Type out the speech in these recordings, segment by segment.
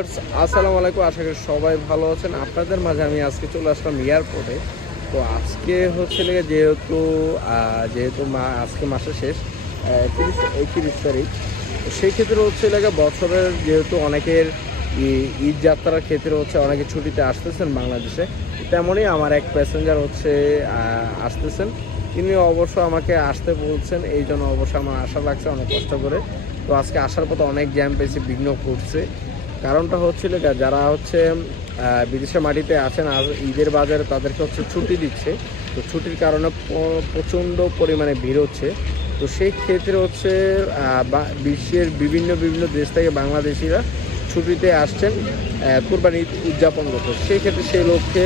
Viewers আসসালামু আলাইকুম, আশা করি সবাই ভালো আছেন। আপনাদের মাঝে আমি আজকে চলে আসলাম এয়ারপোর্টে। তো আজকে হচ্ছে লেগে যেহেতু আজকে মাসের শেষ 31 তারিখ। তো সেই ক্ষেত্রে হচ্ছে লেগে বছরের যেহেতু অনেকের ঈদ যাত্রার ক্ষেত্রে হচ্ছে অনেকে ছুটিতে আসতেছেন বাংলাদেশে, তেমনই আমার এক প্যাসেঞ্জার হচ্ছে আসতেছেন। তিনি অবশ্য আমাকে আসতে বলছেন, এই জন্য অবশ্য আমার আশা লাগছে অনেক কষ্ট করে। তো আজকে আসার পথে অনেক জ্যাম পেয়েছি, বিঘ্ন করছে। কারণটা হচ্ছিল যারা হচ্ছে বিদেশের মাটিতে আছেন আর ঈদের বাজারে তাদেরকে হচ্ছে ছুটি দিচ্ছে। তো ছুটির কারণে প্রচণ্ড পরিমাণে ভিড় হচ্ছে। তো সেই ক্ষেত্রে হচ্ছে বিশ্বের বিভিন্ন বিভিন্ন দেশ থেকে বাংলাদেশিরা ছুটিতে আসছেন কুরবানি ঈদ উদযাপন করতে। সেই ক্ষেত্রে সেই লক্ষ্যে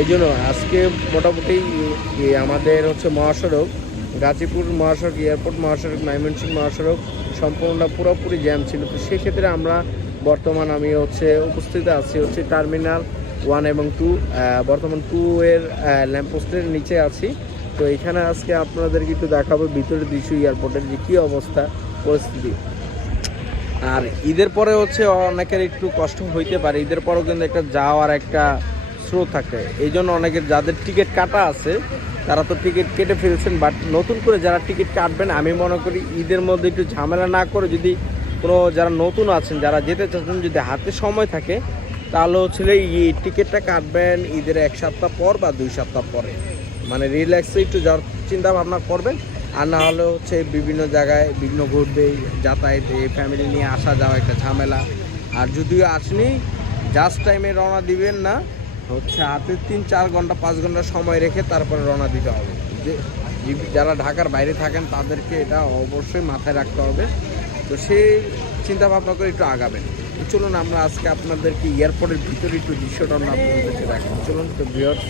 এই জন্য আজকে মোটামুটি আমাদের হচ্ছে মহাসড়ক, গাজীপুর মহাসড়ক, এয়ারপোর্ট মহাসড়ক, ময়মনসিংহ মহাসড়ক সম্পূর্ণ পুরোপুরি জ্যাম ছিল। তো সেক্ষেত্রে আমি হচ্ছে উপস্থিত আছি হচ্ছে টার্মিনাল 1 এবং 2, বর্তমান 2 এর ল্যাম্পপোস্টের নিচে আছি। তো এখানে আজকে আপনাদেরকে একটু দেখাবো ভিতরের দৃশ্য, এয়ারপোর্টের যে কী অবস্থা পরিস্থিতি। আর ঈদের পরে হচ্ছে অনেকের একটু কষ্ট হইতে পারে, ঈদের পরেও কিন্তু একটা যাওয়ার একটা স্রোত থাকে। এই জন্য অনেকের যাদের টিকিট কাটা আছে তারা তো টিকিট কেটে ফেলছেন, বাট নতুন করে যারা টিকিট কাটবেন আমি মনে করি ঈদের মধ্যে একটু ঝামেলা না করে, যদি কোনো যারা নতুন আছেন যারা যেতে চাচ্ছেন যদি হাতে সময় থাকে তাহলে হচ্ছে এই টিকিটটা কাটবেন ঈদের 1 সপ্তাহ পর বা 2 সপ্তাহ পরে, মানে রিল্যাক্সে একটু যাওয়ার চিন্তা ভাবনা করবেন। আর না হলে হচ্ছে বিভিন্ন জায়গায় বিঘ্ন ঘটবে, যাতায়াতে ফ্যামিলি নিয়ে আসা যাওয়া একটা ঝামেলা। আর যদিও আসেনি জাস্ট টাইমে রওনা দিবেন না, হচ্ছে হাতে 3-4 ঘন্টা 5 ঘন্টা সময় রেখে তারপরে রওনা দিতে হবে। যে যারা ঢাকার বাইরে থাকেন তাদেরকে এটা অবশ্যই মাথায় রাখতে হবে। তো সেই চিন্তা ভাবনা করে একটু আগাবেন। তো চলুন আমরা আজকে আপনাদেরকে এয়ারপোর্টের ভিতরে একটু দৃশ্যটা আপনাদেরকে দেখাবো। চলুন তো ভিউয়ার্স।